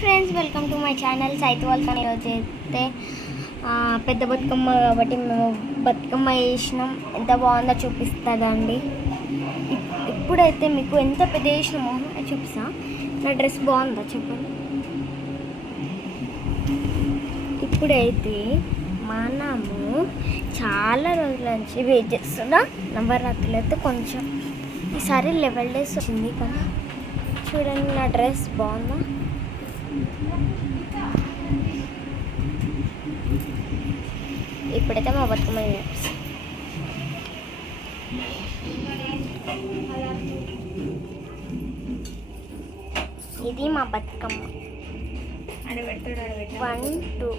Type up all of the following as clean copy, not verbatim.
Friends, welcome to my channel సైతు వాళ్ళతో. ఈరోజు అయితే పెద్ద బతుకమ్మ కాబట్టి మేము బతుకమ్మ వేసినాం. ఎంత బాగుందో చూపిస్తుందండి. ఇప్పుడైతే మీకు ఎంత పెద్ద వేసినామో చూపిస్తా. నా డ్రెస్ బాగుందా చెప్పండి. ఇప్పుడైతే మనము చాలా రోజుల నుంచి వెయిట్ చేస్తున్నాం. నవరాత్రులు అయితే కొంచెం ఈసారి 11 days వచ్చింది కదా. చూడండి నా డ్రెస్ బాగుందా. ఇప్పుడైతే మా బతుకమ్మ ఇది మా బతుకమ్మ 1 2.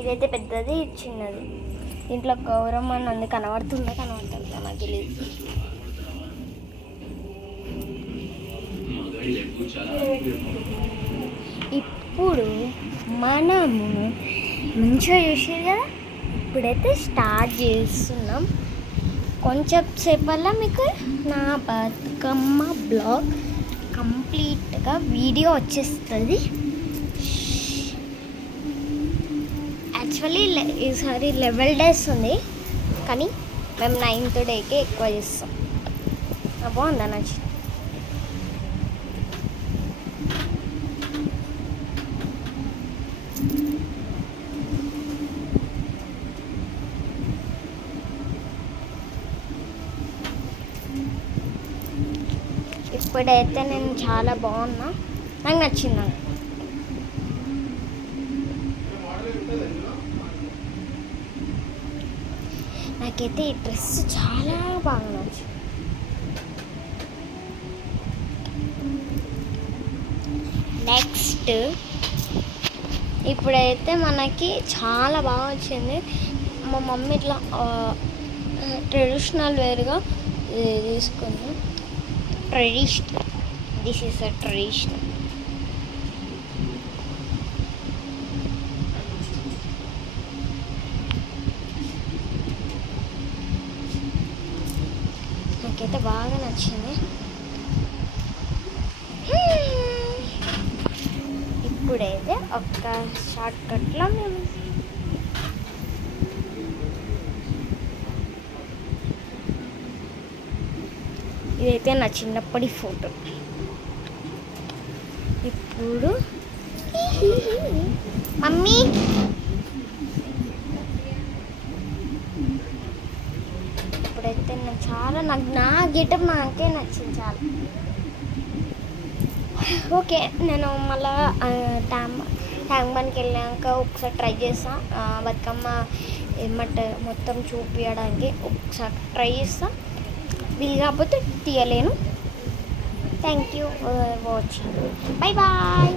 ఇదైతే పెద్దది, ఇది చిన్నది. దీంట్లో గౌరమ్మ అని కనబడుతుందా కనబడుతుందా నాకు తెలియదు. ఇప్పుడు మనము మంచిగా చూసారు కదా. ఇప్పుడైతే స్టార్ట్ చేస్తున్నాం. కొంచెం సేపల్లా మీకు నా బతుకమ్మ బ్లాగ్ కంప్లీట్గా వీడియో వచ్చేస్తుంది. యాక్చువల్లీ ఈసారి 11 days ఉంది, కానీ మేము 9th dayకే ఎక్కువ చేస్తాం. బాగుందా నచ్చి. ఇప్పుడైతే నేను చాలా బాగున్నా, నాకు నచ్చింది. నాకైతే ఈ డ్రెస్ చాలా బాగా నచ్చింది. నెక్స్ట్ ఇప్పుడైతే మనకి చాలా బాగా వచ్చింది. మా మమ్మీ ఇట్లా ట్రెడిషనల్ వేర్గా తీసుకుంది. Traditional, this is a traditional. నాకైతే బాగా నచ్చింది. ఇప్పుడైతే ఒక్క షార్ట్ కట్లో మేము ఇదైతే నా చిన్నప్పటి ఫోటో. ఇప్పుడు మమ్మీ ఇప్పుడైతే నాకు నా గెటప్ నాకే నచ్చింది చాలా. ఓకే, నేను మళ్ళా ట్యాంక్ బండ్కి వెళ్ళాక ఒకసారి ట్రై చేస్తా. బతుకమ్మ మొత్తం చూపించడానికి ఒకసారి ట్రై చేస్తా. వీలు కాకపోతే తీయలేను. Thank you for watching. Bye bye.